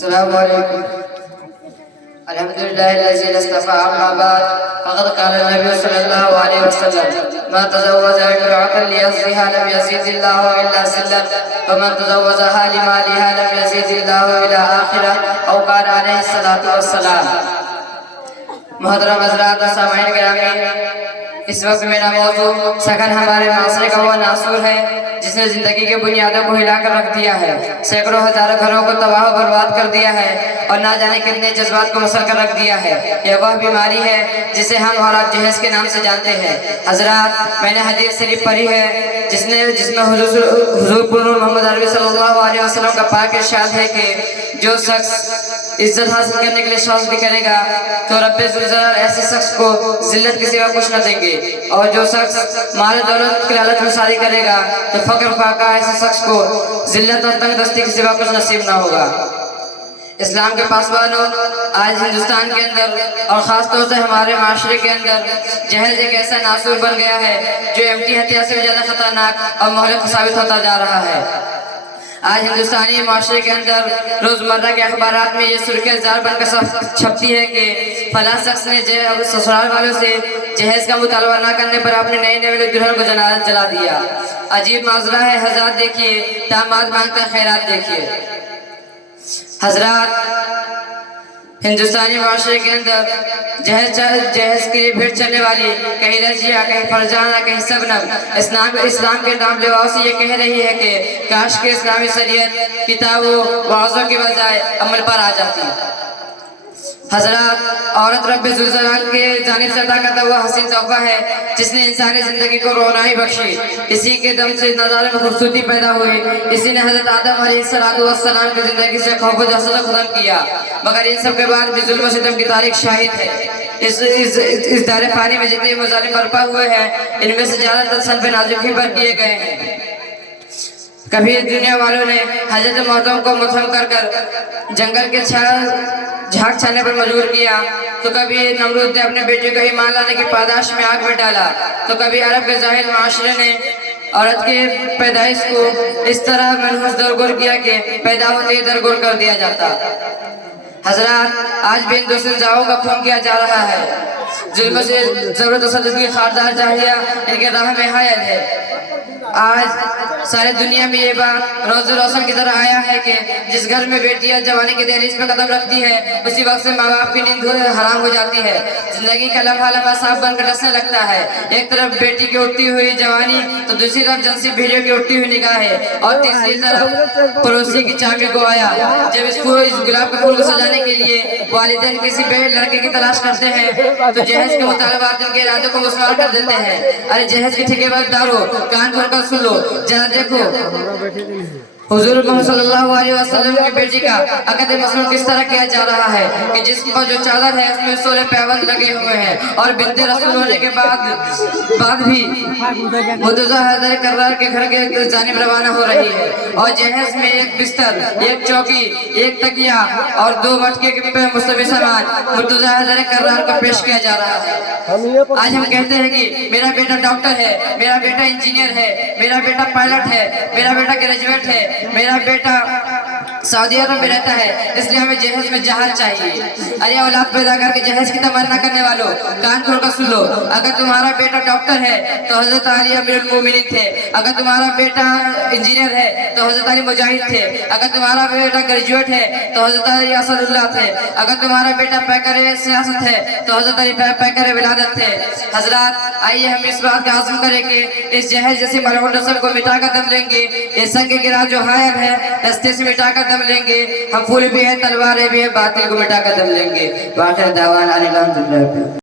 السلام عليكم. الحمد لله الذي اصطفى. أما بعد فقد قال النبي صلى الله عليه وسلم: ما تزوج امرأة ليزها لم يزد الله إلا زلت، ومن تزوجها لمالها لم يزد الله إلى آخرة، أو قال عليه الصلاة والسلام. محترم حضرات و سامعین گرامی، اس وقت میرا موضوع سخن ہمارے معاشرے کا وہ ناصور ہے جس نے زندگی کے بنیادوں کو ہلا کر رکھ دیا ہے، سینکڑوں ہزاروں گھروں کو تباہ و برباد کر دیا ہے اور نہ جانے کتنے جذبات کو مسل کر رکھ دیا ہے۔ یہ وہ بیماری ہے جسے ہم اور آپ جہیز کے نام سے جانتے ہیں۔ حضرات، میں نے حدیث شریف پڑھی ہے جس میں حضور پر نور محمد عربی صلی اللہ علیہ وسلم کا پاک ارشاد ہے کہ جو شخص عزت حاصل کرنے کے لیے شوق بھی کرے گا تو رب ذوالجلال ایسے شخص کو ذلت کے سوا کچھ نہ دیں گے، اور جو شخص مال و دولت کی لالچ میں ساری کرے گا تو فقر فاقہ ایسے شخص کو ذلت اور تنگ دستی کے سوا کچھ نصیب نہ ہوگا۔ اسلام کے پاسبانوں، آج ہندوستان کے اندر اور خاص طور سے ہمارے معاشرے کے اندر جہیز ایک ایسا ناصور بن گیا ہے جو امٹی ہتھیار سے بھی زیادہ خطرناک اور مہلک ثابت ہوتا جا رہا ہے۔ آج ہندوستانی معاشرے کے اندر روزمرہ کے اخبارات میں یہ سرخی زار بن کر چھپتی ہے کہ فلاں شخص نے سسرال والوں سے جہیز کا مطالبہ نہ کرنے پر اپنے نئے نوے دلہن کو جلا دیا۔ عجیب معذرہ ہے حضرات، دیکھیے داماد مانگتا خیرات دیکھیے۔ حضرات، ہندوستانی معاشرے کے اندر جہیز کے لیے بھیڑ چلنے والی کہیں رضیہ، کہیں فرجانہ، کہیں سبنم اسلام کے نام لیواؤں سے یہ کہہ رہی ہے کہ کاش کے اسلامی شریعت کتابوں وعظوں کے بجائے عمل پر آ جاتی۔ حضرات، عورت رب ذوالجلال کے جانب سے عطا کرتا ہوا حسین تحفہ ہے جس نے انسانی زندگی کو رونائی بخشی۔ اسی کے دم سے نظارے میں خوبصورتی پیدا ہوئی، اسی نے حضرت آدم علیہ السلام کی زندگی سے خوف و دہشت کو ختم کیا، مگر ان سب کے بعد بھی ظلم و ستم کی تاریخ شاہد ہے۔ اس دار فانی میں جتنے مظالم برپا ہوئے ہیں ان میں سے زیادہ تر صنف نازک ہی پر کیے گئے ہیں۔ کبھی دنیا والوں نے حضرت محترم کو متھم کر جنگل کے جھاگ چھانے پر مجبور کیا، تو کبھی نمرود نے اپنے بیٹے کو ایمان لانے کی پاداش میں آگ میں ڈالا، تو کبھی عرب کے جاہل معاشرے نے عورت کے پیدائش کو اس طرح منحوس درگور کیا کہ پیدا ہوتے ہی درگور کر دیا جاتا۔ حضرات، آج بھی ہندوستان جاؤں کا خون کیا جا رہا ہے، ظلم سے ضرورت تسلط کی خاردار جاہلیہ ان کے راہ میں حائل ہے۔ آج سارے دنیا میں یہ بات روز روشن کی طرح آیا ہے کہ جس گھر میں بیٹیاں جوانی کے دہلیز پہ قدم رکھتی ہے اسی وقت سے ماں باپ کی نیند حرام ہو جاتی ہے، زندگی کا لمحہ لمحہ صاف بن کر ڈسنے لگتا ہے۔ ایک طرف بیٹی کی اٹھتی ہوئی جوانی تو دوسری طرف جنسی بھیڑیوں کی اٹھتی ہوئی نگاہیں، اور تیسری طرف پڑوسی کی چامی کو آیا۔ جب اس گلاب کے پھول کو سجانے کے لیے والدین کسی بے لڑکے کی تلاش کرتے ہیں تو جہیز کے مطالبات ان کے ارادوں کو مسمار کر دیتے ہیں۔ ارے جہیز کے ٹھیکے دارو، کان کھول کر سن لو، ذرا دیکھو حضور محمد صلی اللہ علیہ وسلم کی بیٹی کا عقد مسنون کس طرح کیا جا رہا ہے کہ جسم پر جو چادر ہے اس میں 16 پیوند لگے ہوئے ہیں، اور بنت رسول ہونے کے بعد بھی مرتضیٰ حیدر کرار کے گھر کے جانب روانہ ہو رہی ہے، اور جہیز میں ایک بستر، ایک چوکی، ایک تکیہ اور 2 مٹکے کے مستوی سامان مرتضیٰ حیدر کرار کو پیش کیا جا رہا ہے۔ آج ہم کہتے ہیں کہ میرا بیٹا ڈاکٹر ہے، میرا بیٹا انجینئر ہے، میرا بیٹا پائلٹ ہے، میرا بیٹا گریجویٹ ہے، میرا بیٹا سعودی عرب میں رہتا ہے، اس لیے ہمیں جہیز میں جہاز چاہیے۔ ارے اولاد پیدا کر کے جہیز کی تمنا کرنے والوں، کان کھول کر سن لو، اگر تمہارا بیٹا ڈاکٹر ہے تو حضرت علی امیر المومنین تھے، اگر تمہارا بیٹا انجینئر ہے تو حضرت علی مجاہد تھے، اگر تمہارا بیٹا گریجویٹ ہے تو حضرت علی اسد اللہ تھے، اگر تمہارا بیٹا پیکر سیاست ہے تو حضرت علی پیکر ولادت تھے۔ حضرات، آئیے ہم اس بات کا عزم کریں کہ اس جہیز جیسی ملعون رسم کو مٹا کر دم لیں گے، یہ سنگ گرا جو حائل ہے رستے سے مٹا کر دم لیں گے، ہم پھول بھی ہیں تلواریں بھی ہیں، باطل کو مٹا کر دم لیں گے۔ وآخر دعوانا الحمدللہ۔